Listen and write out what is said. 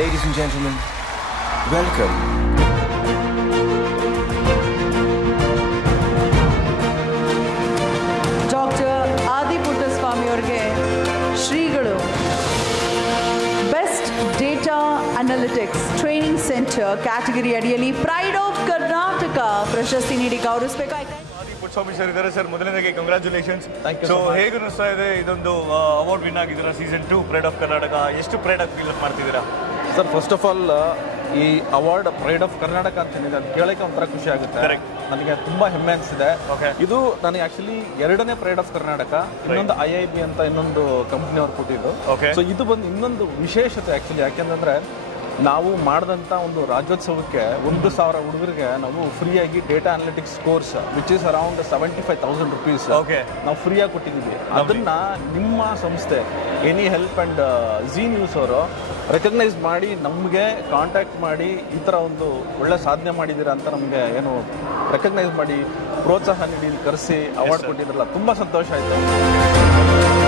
Ladies and gentlemen, welcome. Doctor ಆದಿ ಪುಟ್ಟಸ್ವಾಮಿ ಅವರಿಗೆ ಶ್ರೀಗಳು best data analytics training centre category ಅಡಿಯಲ್ಲಿ pride of Karnataka ಪ್ರಶಸ್ತಿ ನೀಡಿ ಗೌರವಿಸಬೇಕಾಗಿದೆ. ಪುಟ್ಟಸ್ವಾಮಿ ಸರ್ ಇದ್ದಾರೆ ಸರ್. ಮೊದಲನೇದಾಗಿ congratulations. Thank you so so much. ಹೇಗೆ ಅನಿಸ್ತಾ ಇದೆ ಇದೊಂದು ಅವಾರ್ಡ್ ವಿನ್ ಆಗಿದ್ದೀರಾ ಸೀಸನ್ 2 ಪ್ರೈಡ್ ಆಫ್ ಕರ್ನಾಟಕ? ಎಷ್ಟು ಪ್ರೈಡ್ ಆಗಿ ಫೀಲ್ ಮಾಡ್ತಿದ್ದೀರಾ ಸರ್? ಫಸ್ಟ್ ಆಫ್ ಆಲ್ ಈ ಅವಾರ್ಡ್ ಪ್ರೈಡ್ ಆಫ್ ಕರ್ನಾಟಕ ಅಂತ ಏನಿದೆ ಅದು ಕೇಳೋಕ್ಕೆ ಒಂಥರ ಖುಷಿ ಆಗುತ್ತೆ. Correct. ನನಗೆ ತುಂಬಾ ಹೆಮ್ಮೆ ಅನಿಸಿದೆ. Okay. ಇದು ನನಗೆ ಆಕ್ಚುಲಿ ಎರಡನೇ ಪ್ರೈಡ್ ಆಫ್ ಕರ್ನಾಟಕ. ಇನ್ನೊಂದು IIB ಅಂತ ಇನ್ನೊಂದು ಕಂಪ್ನಿ ಅವ್ರು ಕೊಟ್ಟಿದ್ದು. Okay. ಸೊ ಇದು ಬಂದು ಇನ್ನೊಂದು ವಿಶೇಷತೆ ಆಕ್ಚುಲಿ. ಯಾಕೆಂದ್ರೆ ನಾವು ಮಾಡಿದಂಥ ಒಂದು ರಾಜ್ಯೋತ್ಸವಕ್ಕೆ 1,000 ಹುಡುಗರಿಗೆ ನಾವು ಫ್ರೀಯಾಗಿ data analytics course which is around 75,000 rupees Okay. ನಾವು ಫ್ರೀಯಾಗಿ ಕೊಟ್ಟಿದ್ದೀವಿ. ಅದನ್ನ ನಿಮ್ಮ ಸಂಸ್ಥೆ any help and Zee news ಅವರು ರೆಕಗ್ನೈಸ್ ಮಾಡಿ ನಮಗೆ ಕಾಂಟ್ಯಾಕ್ಟ್ ಮಾಡಿ ಈ ಥರ ಒಂದು ಒಳ್ಳೆ ಸಾಧನೆ ಮಾಡಿದ್ದೀರಾ ಅಂತ ನಮಗೆ ಏನು ರೆಕಗ್ನೈಸ್ ಮಾಡಿ ಪ್ರೋತ್ಸಾಹ ನೀಡಿ ಕರೆಸಿ ಅವಾರ್ಡ್ ಕೊಟ್ಟಿದ್ರಲ್ಲ, ತುಂಬ ಸಂತೋಷ ಆಯಿತು.